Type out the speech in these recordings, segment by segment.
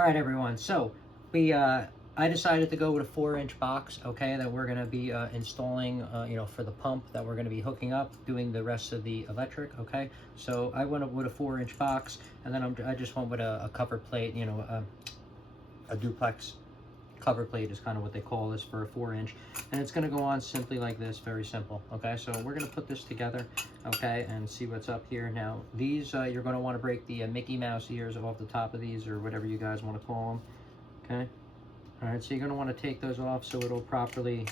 All right, everyone. So I decided to go with a 4-inch box, okay, that we're going to be installing, for the pump that we're going to be hooking up, doing the rest of the electric, okay. So I went up with a 4-inch box, and then I just went with a cover plate, a duplex cover plate is kind of what they call this for a 4-inch, and it's going to go on simply like this, very simple. Okay, so we're going to put this together, okay, and see what's up here. Now these you're going to want to break the Mickey Mouse ears off the top of these, or whatever you guys want to call them. Okay, all right, so you're going to want to take those off so it'll properly,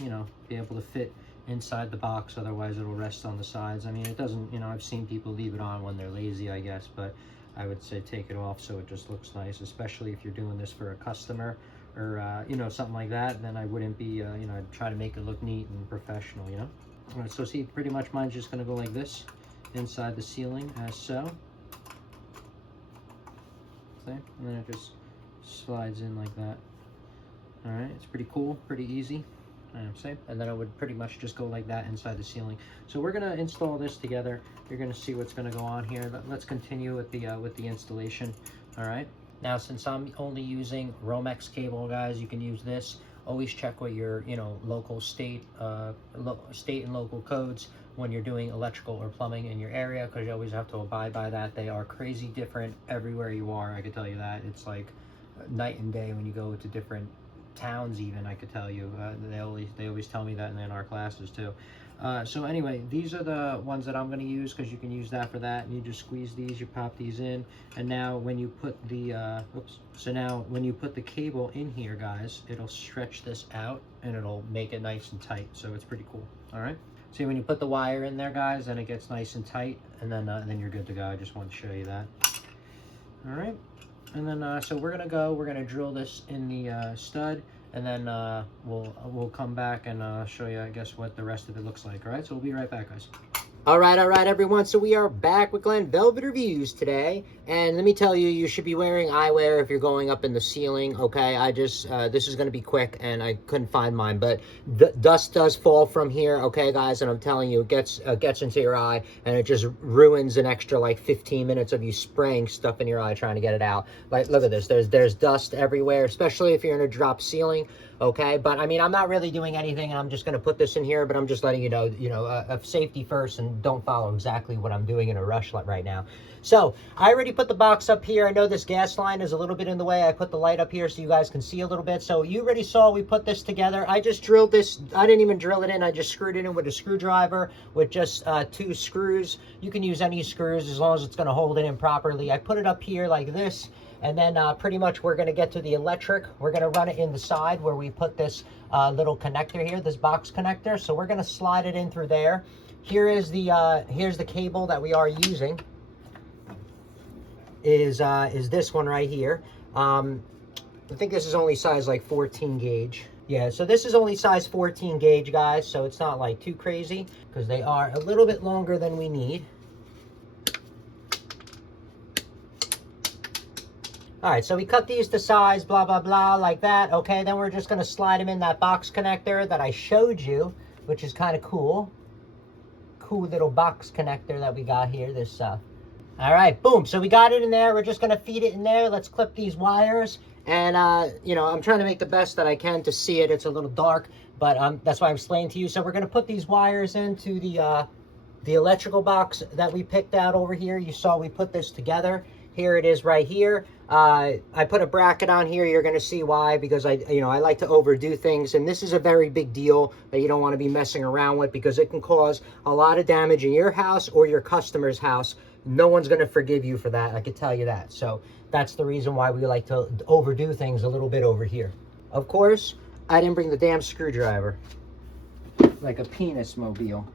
be able to fit inside the box. Otherwise it'll rest on the sides. I mean, it doesn't, I've seen people leave it on when they're lazy, I guess, but I would say take it off so it just looks nice, especially if you're doing this for a customer or something like that. Then I wouldn't be I'd try to make it look neat and professional. All right, so see, pretty much mine's just going to go like this inside the ceiling, as so. See? And then it just slides in like that. All right, it's pretty cool, pretty easy. And then it would pretty much just go like that inside the ceiling. So we're going to install this together. You're going to see what's going to go on here. Let's continue with the installation. All right. Now, since I'm only using Romex cable, guys, you can use this. Always check with your, local state and local codes when you're doing electrical or plumbing in your area, because you always have to abide by that. They are crazy different everywhere you are. I can tell you that. It's like night and day when you go to different towns. Even I could tell you, they always tell me that in our classes too. So anyway, these are the ones that I'm going to use, because you can use that for that. And you just squeeze these, you pop these in, and now when you put the when you put the cable in here, guys, it'll stretch this out and it'll make it nice and tight. So it's pretty cool. All right, see, when you put the wire in there, guys, then it gets nice and tight, and then you're good to go. I just want to show you that. All right, and then so we're gonna drill this in the stud, and then we'll come back and show you, I guess, what the rest of it looks like. All right, so we'll be right back, guys. All right, everyone. So we are back with Glenn Velvet Reviews today, and let me tell you, you should be wearing eyewear if you're going up in the ceiling. Okay, I just this is going to be quick, and I couldn't find mine, but dust does fall from here. Okay, guys, and I'm telling you, it gets into your eye, and it just ruins an extra like 15 minutes of you spraying stuff in your eye trying to get it out. Like, look at this. There's dust everywhere, especially if you're in a drop ceiling. Okay, but I mean, I'm not really doing anything, and I'm just going to put this in here, but I'm just letting you know, of safety first, and don't follow exactly what I'm doing in a rush right now. So I already put the box up here. I know this gas line is a little bit in the way. I put the light up here so you guys can see a little bit. So you already saw we put this together. I just drilled this. I didn't even drill it in. I just screwed it in with a screwdriver with just 2 screws. You can use any screws as long as it's going to hold it in properly. I put it up here like this. And then pretty much we're going to get to the electric. We're going to run it in the side where we put this little connector here, this box connector. So we're going to slide it in through there. Here's the cable that we are using. Is this one right here. I think this is only size like 14 gauge. Yeah, so this is only size 14 gauge, guys. So it's not like too crazy, because they are a little bit longer than we need. All right, so we cut these to size, blah, blah, blah, like that. Okay, then we're just going to slide them in that box connector that I showed you, which is kind of cool. Cool little box connector that we got here. This, all right, boom. So we got it in there. We're just going to feed it in there. Let's clip these wires. And, I'm trying to make the best that I can to see it. It's a little dark, but that's why I'm explaining to you. So we're going to put these wires into the electrical box that we picked out over here. You saw we put this together. Here it is right here. I put a bracket on here. You're going to see why, because I like to overdo things, and this is a very big deal that you don't want to be messing around with, because it can cause a lot of damage in your house or your customer's house. No one's going to forgive you for that. I can tell you that. So that's the reason why we like to overdo things a little bit over here. Of course, I didn't bring the damn screwdriver, like a penis mobile.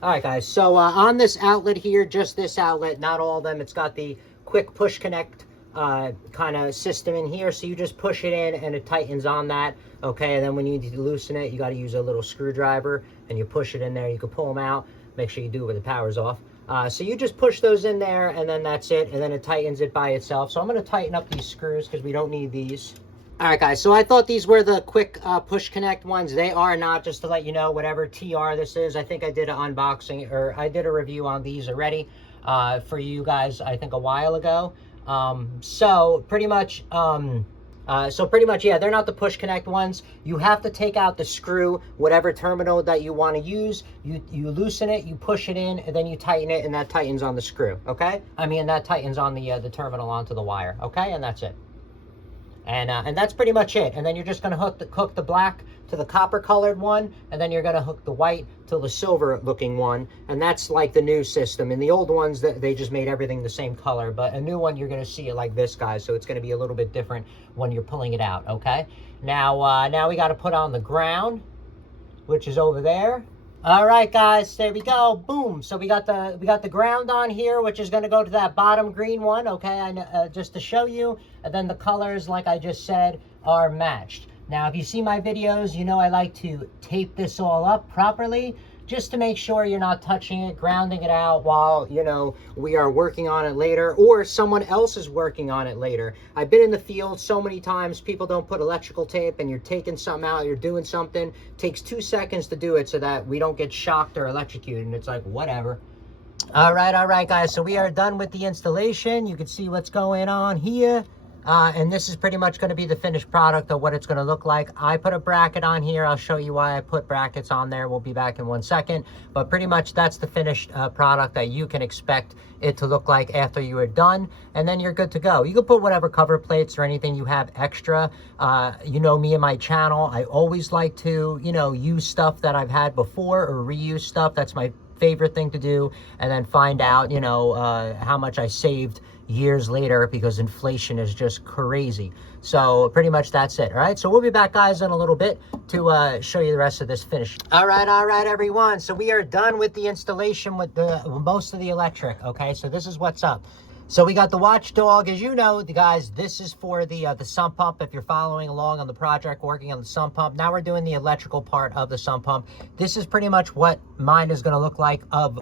All right, guys, so on this outlet here, just this outlet, not all of them, it's got the quick push connect kind of system in here. So you just push it in and it tightens on that. Okay, and then when you need to loosen it, you got to use a little screwdriver and you push it in there. You can pull them out. Make sure you do it when the power's off. So you just push those in there, and then that's it, and then it tightens it by itself. So I'm going to tighten up these screws because we don't need these. All right, guys, so I thought these were the quick push connect ones. They are not, just to let you know, whatever TR this is. I think I did an unboxing, or I did a review on these already for you guys, I think a while ago. So pretty much, yeah, they're not the push connect ones. You have to take out the screw, whatever terminal that you want to use. You loosen it, you push it in, and then you tighten it, and that tightens on the screw. Okay, I mean that tightens on the terminal onto the wire. Okay, and that's it. And that's pretty much it. And then you're just going to hook the black to the copper colored one, and then you're going to hook the white to the silver looking one. And that's like the new system. In the old ones, they just made everything the same color. But a new one, you're going to see it like this, guys. So it's going to be a little bit different when you're pulling it out, okay? Now we got to put on the ground, which is over there. All right, guys, there we go. Boom. So we got the ground on here, which is going to go to that bottom green one, okay? Just to show you. And then the colors, like I just said, are matched. Now, if you see my videos, you know I like to tape this all up properly, just to make sure you're not touching it, grounding it out while, you know, we are working on it later, or someone else is working on it later. I've been in the field so many times, people don't put electrical tape, and you're taking something out, you're doing something, it takes 2 seconds to do it so that we don't get shocked or electrocuted, and it's like, whatever. All right, guys, so we are done with the installation. You can see what's going on here. And this is pretty much going to be the finished product of what it's going to look like. I put a bracket on here. I'll show you why I put brackets on there. We'll be back in 1 second. But pretty much that's the finished product that you can expect it to look like after you are done. And then you're good to go. You can put whatever cover plates or anything you have extra. You know me and my channel. I always like to, you know, use stuff that I've had before or reuse stuff. That's my favorite thing to do. And then find out, you know, how much I saved years later, because inflation is just crazy. So pretty much that's it. All right, so we'll be back, guys, in a little bit to show you the rest of this finish. All right, everyone, so we are done with the installation with most of the electric. Okay, so this is what's up. So we got the WATCHDOG. As you know, guys, this is for the sump pump. If you're following along on the project, working on the sump pump. Now we're doing the electrical part of the sump pump. This is pretty much what mine is going to look like of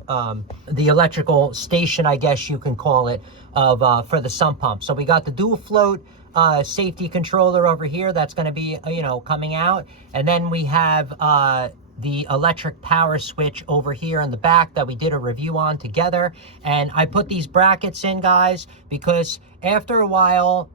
the electrical station, I guess you can call it, of for the sump pump. So we got the dual float safety controller over here. That's going to be, you know, coming out. And then we have the electric power switch over here in the back that we did a review on together. And I put these brackets in, guys, because after a while,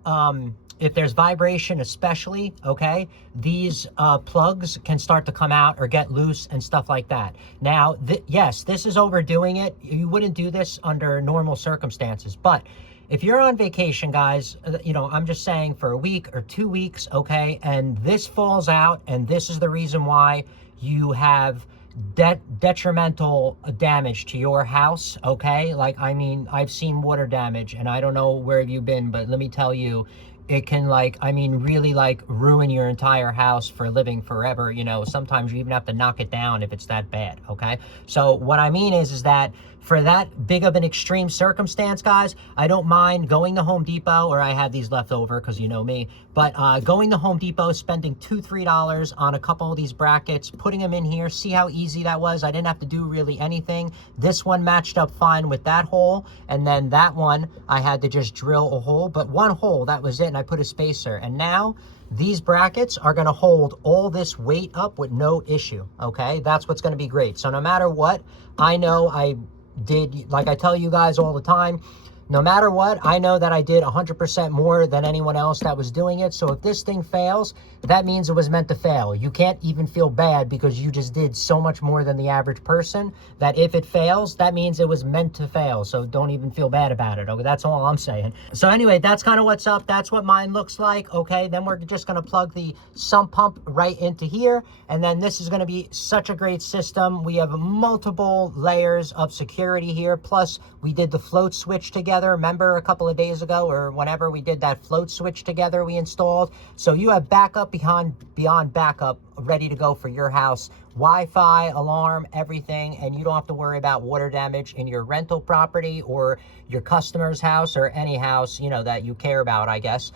if there's vibration especially, okay, these plugs can start to come out or get loose and stuff like that. Now, yes, this is overdoing it. You wouldn't do this under normal circumstances, but if you're on vacation, guys, you know, I'm just saying for a week or 2 weeks, okay, and this falls out, and this is the reason why you have detrimental damage to your house, okay? Like, I mean, I've seen water damage, and I don't know where you've been, but let me tell you, it can, like, I mean, really, like, ruin your entire house for living forever. You know, sometimes you even have to knock it down if it's that bad, okay? So what I mean is that for that big of an extreme circumstance, guys, I don't mind going to Home Depot, or I have these left over because you know me, but going to Home Depot, spending $2, $3 on a couple of these brackets, putting them in here, see how easy that was. I didn't have to do really anything. This one matched up fine with that hole, and then that one, I had to just drill a hole, but one hole, that was it, and I put a spacer. And now, these brackets are going to hold all this weight up with no issue, okay? That's what's going to be great. So no matter what, I know I did, like I tell you guys all the time, no matter what, I know that I did 100% more than anyone else that was doing it. So if this thing fails, that means it was meant to fail. You can't even feel bad because you just did so much more than the average person, that if it fails, that means it was meant to fail. So don't even feel bad about it. Okay, that's all I'm saying. So anyway, that's kind of what's up. That's what mine looks like. Okay, then we're just going to plug the sump pump right into here. And then this is going to be such a great system. We have multiple layers of security here. Plus, we did the float switch together. Remember a couple of days ago, or whenever we did that float switch together we installed? So you have backup beyond backup ready to go for your house. Wi-Fi, alarm, everything, and you don't have to worry about water damage in your rental property or your customer's house or any house, you know, that you care about, I guess.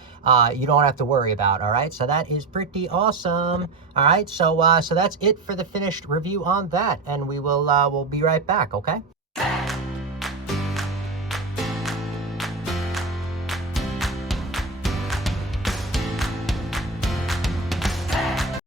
You don't have to worry about, all right? So that is pretty awesome. All right, so that's it for the finished review on that, and we'll be right back, okay?